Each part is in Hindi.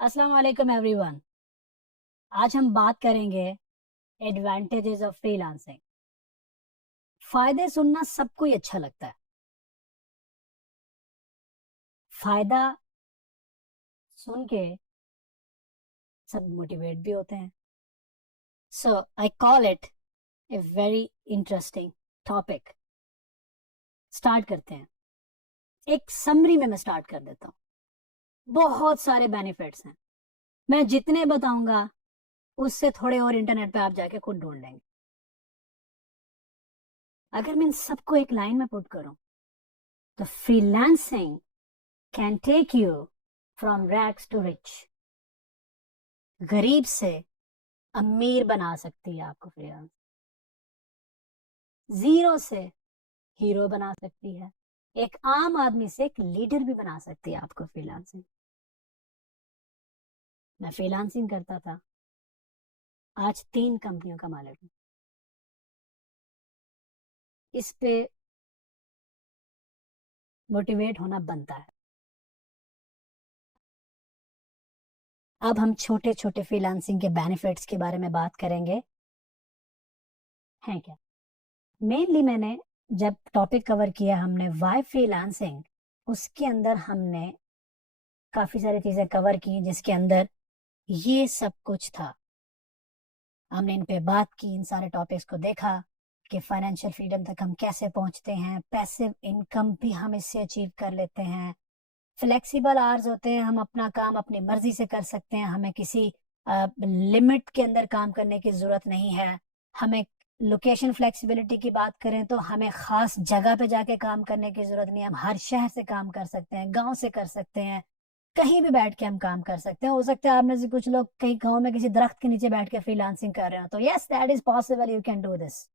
अस्सलाम वालेकुम एवरीवन। आज हम बात करेंगे एडवांटेजेस ऑफ फ्रीलांसिंग। फायदे सुनना सबको ही अच्छा लगता है। फायदा सुन के सब मोटिवेट भी होते हैं। So I call it a very interesting topic. Start करते हैं। एक समरी में मैं स्टार्ट कर देता हूँ। बहुत सारे बेनिफिट्स हैं, मैं जितने बताऊंगा उससे थोड़े और इंटरनेट पे आप जाके खुद ढूंढ लेंगे। अगर मैं इन सबको एक लाइन में पुट करूं तो freelancing can take you from rags to rich। गरीब से अमीर बना सकती है आपको फ्रीलांस। जीरो से हीरो बना सकती है। एक आम आदमी से एक लीडर भी बना सकती है आपको फ्रीलांसिंग। मैं फ्रीलांसिंग करता था, आज 3 कंपनियों का मालिक हूं। इस पे मोटिवेट होना बनता है। अब हम छोटे छोटे फ्रीलांसिंग के बेनिफिट्स के बारे में बात करेंगे। हैं क्या? मेनली मैंने जब टॉपिक कवर किया हमने वाई फ्रीलांसिंग, उसके अंदर हमने काफी सारी चीजें कवर की जिसके अंदर ये सब कुछ था। हमने इन पे बात की, इन सारे टॉपिक्स को देखा कि फाइनेंशियल फ्रीडम तक हम कैसे पहुंचते हैं, पैसिव इनकम भी हम इससे अचीव कर लेते हैं, फ्लेक्सिबल आवर्स होते हैं, हम अपना काम अपनी मर्जी से कर सकते हैं, हमें किसी लिमिट के अंदर काम करने की जरूरत नहीं है। हमें लोकेशन फ्लेक्सिबिलिटी की बात करें तो हमें खास जगह पे जाके काम करने की जरूरत नहीं है। हम हर शहर से काम कर सकते हैं, गांव से कर सकते हैं, कहीं भी बैठ के हम काम कर सकते हैं। हो सकता है आप में से कुछ लोग कहीं गांव में किसी दरख्त के नीचे बैठ के फ्रीलांसिंग कर रहे हो, तो yes that is possible, you can do this.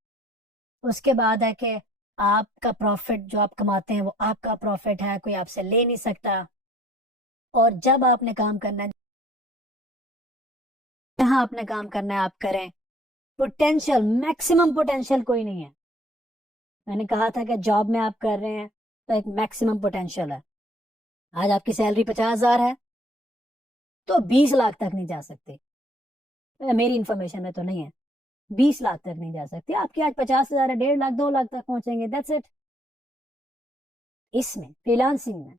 उसके बाद है कि आपका प्रॉफिट जो आप कमाते हैं वो आपका प्रॉफिट है, कोई आपसे ले नहीं सकता। और जब आपने काम करना है, जहां आपने काम करना है आप करें। पोटेंशियल, मैक्सिमम पोटेंशियल कोई नहीं है। मैंने कहा था कि जॉब में आप कर रहे हैं तो एक मैक्सिमम पोटेंशियल है। आज आपकी सैलरी 50,000 है तो 20 लाख तक नहीं जा सकती। मेरी इंफॉर्मेशन में तो नहीं है, 20 लाख तक नहीं जा सकती आपकी। आज 50,000 है, 1.5 लाख 2 लाख तक पहुंचेंगे, दैट्स इट। इसमें फ्रीलांसिंग में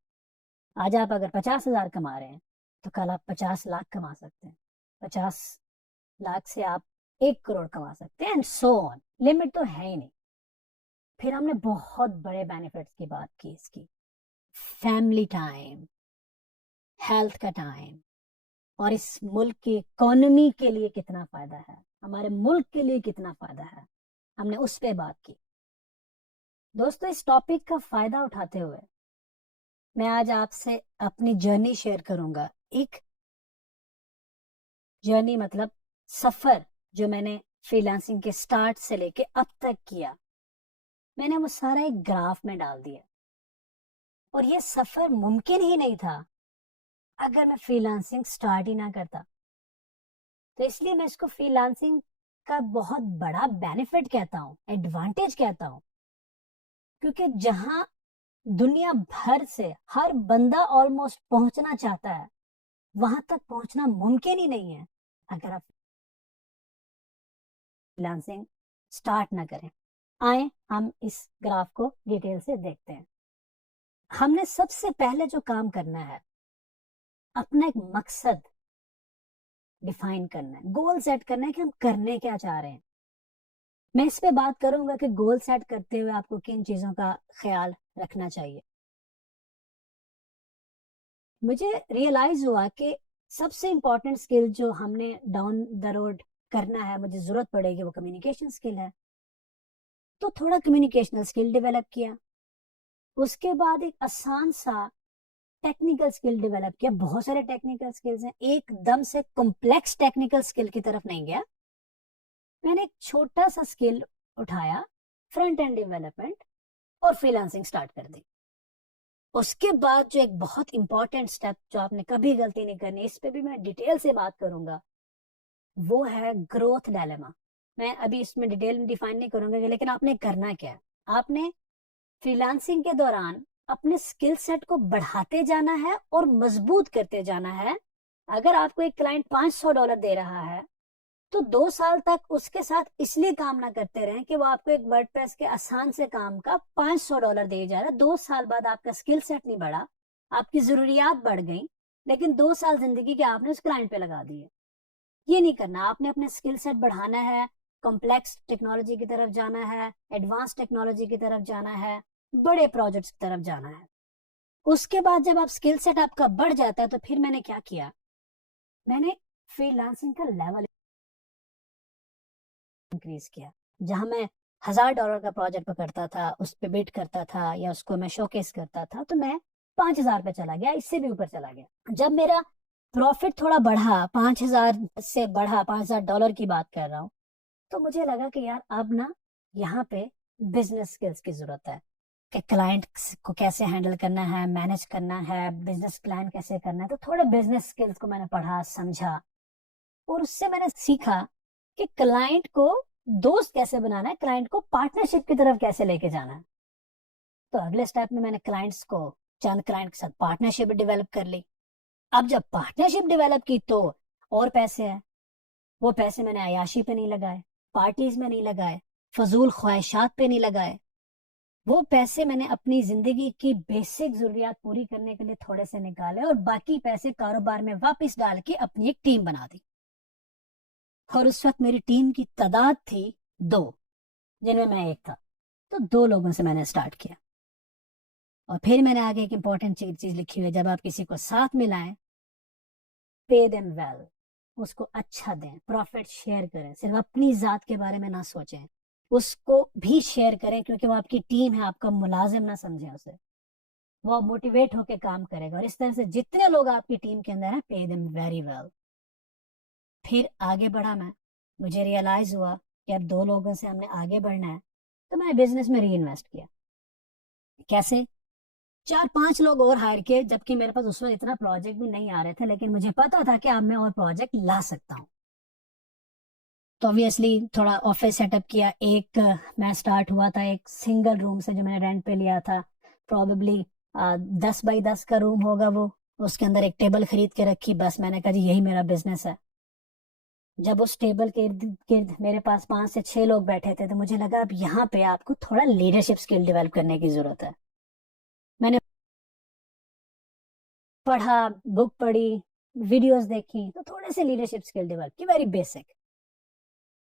आज आप अगर 50,000 कमा रहे हैं तो कल आप 50 लाख कमा सकते हैं। 50 लाख से आप 1 करोड़ कमा सकते हैं, एंड सो ऑन। लिमिट तो है ही नहीं। फिर हमने बहुत बड़े बेनिफिट्स की बात की इसकी। फैमिली टाइम, हेल्थ का टाइम, और इस मुल्क की इकोनॉमी के लिए कितना फायदा है, हमारे मुल्क के लिए कितना फायदा है, हमने उस पे बात की। दोस्तों, इस टॉपिक का फायदा उठाते हुए मैं आज आपसे अपनी जर्नी शेयर करूंगा। एक जर्नी मतलब सफर जो मैंने फ्रीलांसिंग के स्टार्ट से लेके अब तक किया, मैंने वो सारा एक ग्राफ में डाल दिया। और ये सफर मुमकिन ही नहीं था अगर मैं फ्रीलांसिंग स्टार्ट ही ना करता। तो इसलिए मैं इसको फ्रीलांसिंग का बहुत बड़ा बेनिफिट कहता हूँ, एडवांटेज कहता हूँ। क्योंकि जहां दुनिया भर से हर बंदा ऑलमोस्ट पहुंचना चाहता है, वहां तक पहुंचना मुमकिन ही नहीं है अगर आप फ्रीलांसिंग स्टार्ट ना करें। आए हम इस ग्राफ को डिटेल से देखते हैं। हमने सबसे पहले जो काम करना है, अपना एक मकसद डिफाइन करना है, गोल सेट करना है कि हम करने क्या चाह रहे हैं। मैं इस पे बात करूंगा कि गोल सेट करते हुए आपको किन चीजों का ख्याल रखना चाहिए। मुझे रियलाइज हुआ कि सबसे इंपॉर्टेंट स्किल जो हमने डाउन द रोड करना है, मुझे जरूरत पड़ेगी, वो कम्युनिकेशन स्किल है। तो थोड़ा कम्युनिकेशनल स्किल डेवलप किया। उसके बाद एक आसान सा टेक्निकल स्किल डेवलप किया। बहुत सारे टेक्निकल स्किल्स हैं, एकदम से कॉम्प्लेक्स टेक्निकल स्किल की तरफ नहीं गया। मैंने एक छोटा सा स्किल उठाया, फ्रंट एंड डेवलपमेंट, और फ्रीलांसिंग स्टार्ट कर दी। उसके बाद जो एक बहुत इंपॉर्टेंट स्टेप जो आपने कभी गलती नहीं करनी, इस पे भी मैं डिटेल से बात करूंगा, वो है ग्रोथ डायलेमा। मैं अभी इसमें डिटेल में डिफाइन नहीं करूंगा, लेकिन आपने करना क्या है, आपने फ्रीलांसिंग के दौरान अपने स्किल सेट को बढ़ाते जाना है और मजबूत करते जाना है अगर आपको एक क्लाइंट $500 दे रहा है तो 2 साल तक उसके साथ इसलिए काम ना करते रहें कि वो आपको एक वर्डप्रेस के आसान से काम का $500 दे जा रहा है। 2 साल बाद आपका स्किल सेट नहीं बढ़ा, आपकी जरूरियात बढ़ गई, लेकिन 2 साल जिंदगी के आपने उस क्लाइंट पे लगा दिए। ये नहीं करना, आपने अपने स्किल सेट बढ़ाना है, कॉम्प्लेक्स टेक्नोलॉजी की तरफ जाना है, एडवांस टेक्नोलॉजी की तरफ जाना है, बड़े प्रोजेक्ट्स की तरफ जाना है। उसके बाद जब आप स्किल सेट आपका बढ़ जाता है तो फिर मैंने क्या किया, मैंने फ्रीलांसिंग का लेवल इंक्रीज किया। जहां मैं $1000 का प्रोजेक्ट पकड़ता था, उस पे बिड करता था या उसको मैं शोकेस करता था, तो मैं 5000 पे चला गया, इससे भी ऊपर चला गया। जब मेरा प्रॉफिट थोड़ा बढ़ा, 5000 से बढ़ा, $5000 की बात कर रहा हूँ, तो मुझे लगा कि यार अब ना यहाँ पे बिजनेस स्किल्स की जरूरत है कि क्लाइंट को कैसे हैंडल करना है, मैनेज करना है, बिजनेस प्लान कैसे करना है। तो थोड़े बिजनेस स्किल्स को मैंने पढ़ा, समझा, और उससे मैंने सीखा कि क्लाइंट को दोस्त कैसे बनाना है, क्लाइंट को पार्टनरशिप की तरफ कैसे लेके जाना है। तो अगले स्टेप में मैंने चंद क्लाइंट के साथ पार्टनरशिप डेवलप कर ली। अब जब पार्टनरशिप डेवलप की तो और पैसे हैं, वो पैसे मैंने अयाशी पे नहीं लगाए, पार्टीज में नहीं लगाए, फजूल ख्वाहिशात पे नहीं लगाए। वो पैसे मैंने अपनी जिंदगी की बेसिक जरूरियात पूरी करने के लिए थोड़े से निकाले और बाकी पैसे कारोबार में वापस डाल के अपनी एक टीम बना दी। और उस वक्त मेरी टीम की तादाद थी 2, जिनमें मैं एक था। तो 2 लोगों से मैंने स्टार्ट किया। और फिर मैंने आगे एक इंपॉर्टेंट चीज लिखी हुई है, जब आप किसी को साथ मिलाएं, पे देम वेल, उसको अच्छा दें, प्रॉफिट शेयर करें, सिर्फ अपनी जात के बारे में ना सोचें, उसको भी शेयर करें, क्योंकि वो आपकी टीम है, आपका मुलाजिम ना समझें उसे, वो मोटिवेट होकर काम करेगा। और इस तरह से जितने लोग आपकी टीम के अंदर हैं, पे देम वेरी वेल। फिर आगे बढ़ा मैं, मुझे रियलाइज हुआ कि अब 2 लोगों से हमने आगे बढ़ना है, तो मैंने बिजनेस में री इन्वेस्ट किया। कैसे? 4-5 लोग और हायर किए, जबकि मेरे पास उस वक्त इतना प्रोजेक्ट भी नहीं आ रहे थे, लेकिन मुझे पता था कि अब मैं और प्रोजेक्ट ला सकता हूँ। तो ऑब्वियसली थोड़ा ऑफिस सेटअप किया। एक मैं स्टार्ट हुआ था एक सिंगल रूम से जो मैंने रेंट पे लिया था, प्रॉबेबली 10 बाई 10 का रूम होगा वो। उसके अंदर एक टेबल खरीद के रखी, बस मैंने कहा जी यही मेरा बिजनेस है। जब उस टेबल के इर्द गिर्द मेरे पास 5 से 6 लोग बैठे थे, तो मुझे लगा अब यहाँ पे आपको थोड़ा लीडरशिप स्किल डेवलप करने की जरूरत है। मैंने पढ़ा, बुक पढ़ी, वीडियोस देखी, तो थोड़े से लीडरशिप स्किल डेवलप की, वेरी बेसिक।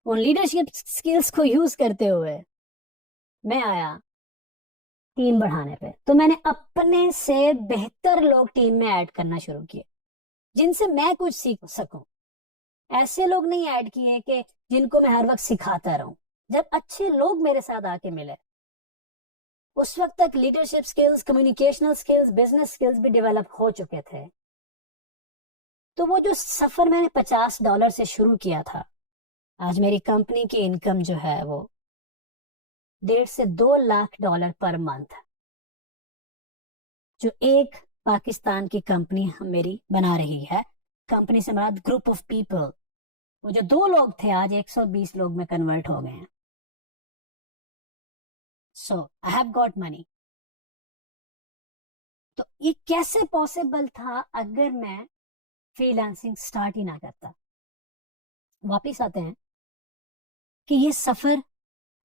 उन लीडरशिप स्किल्स को यूज करते हुए मैं आया टीम बढ़ाने पे। तो मैंने अपने से बेहतर लोग टीम में ऐड करना शुरू किए, जिनसे मैं कुछ सीख सकूं। ऐसे लोग नहीं ऐड किए कि जिनको मैं हर वक्त सिखाता रहूं। जब अच्छे लोग मेरे साथ आके मिले, उस वक्त तक leadership skills, communicational skills, business skills भी डेवलप हो चुके थे। तो वो जो सफर मैंने $50 से शुरू किया था, आज मेरी कंपनी की इनकम जो है वो 1.5 से 2 लाख डॉलर पर मंथ, जो एक पाकिस्तान की कंपनी हम मेरी बना रही है। कंपनी से हमारा ग्रुप ऑफ पीपल, वो जो 2 लोग थे आज 120 लोग में कन्वर्ट हो गए हैं। So I have got money. तो ये कैसे पॉसिबल था अगर मैं फ्रीलांसिंग स्टार्ट ही ना करता? वापिस आते हैं कि ये सफर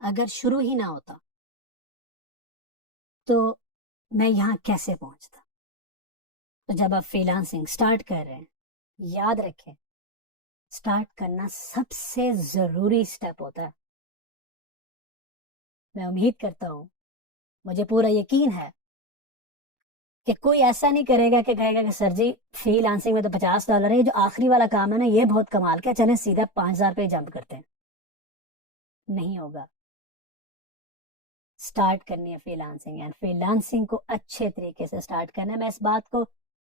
अगर शुरू ही ना होता तो मैं यहां कैसे पहुंचता। तो जब आप फ्रीलांसिंग स्टार्ट कर रहे हैं, याद रखें, स्टार्ट करना सबसे जरूरी स्टेप होता है। मैं उम्मीद करता हूं, मुझे पूरा यकीन है कि कोई ऐसा नहीं करेगा कि कहेगा कि सर जी फ्रीलांसिंग में तो $50 है, जो आखिरी वाला काम है ना ये बहुत कमाल का, चलें सीधा 5000 पे जंप करते हैं। नहीं होगा। स्टार्ट करनी है फ्रीलांसिंग, एंड फ्रीलांसिंग को अच्छे तरीके से स्टार्ट करना है। मैं इस बात को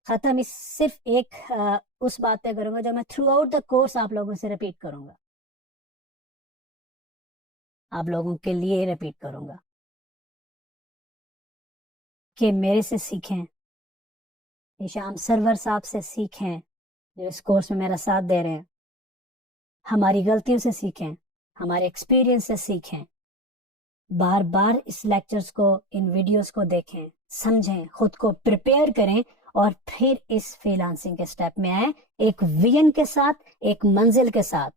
खत्म इस सिर्फ एक उस बात पे करूंगा जो मैं थ्रू आउट द कोर्स आप लोगों से रिपीट करूंगा, आप लोगों के लिए रिपीट करूंगा कि मेरे से सीखें, निशाम सरवर साहब से सीखें जो इस कोर्स में मेरा साथ दे रहे हैं, हमारी गलतियों से सीखें, हमारे एक्सपीरियंस से सीखें, बार बार इस लेक्चर्स को, इन वीडियोस को देखें, समझें, खुद को प्रिपेयर करें और फिर इस फ्रीलांसिंग के स्टेप में आए, एक विजन के साथ, एक मंजिल के साथ।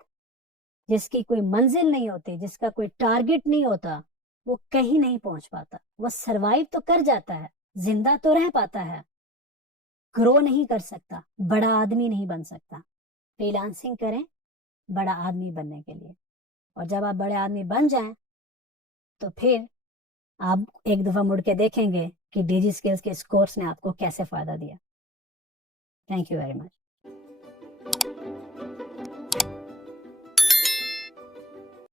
जिसकी कोई मंजिल नहीं होती, जिसका कोई टारगेट नहीं होता, वो कहीं नहीं पहुंच पाता। वो सरवाइव तो कर जाता है, जिंदा तो रह पाता है, ग्रो नहीं कर सकता, बड़ा आदमी नहीं बन सकता। फ्रीलांसिंग करें बड़ा आदमी बनने के लिए, और जब आप बड़े आदमी बन जाएं तो फिर आप एक दफा मुड़ के देखेंगे कि डिजी स्किल्स के इस कोर्स ने आपको कैसे फायदा दिया। Thank you very much.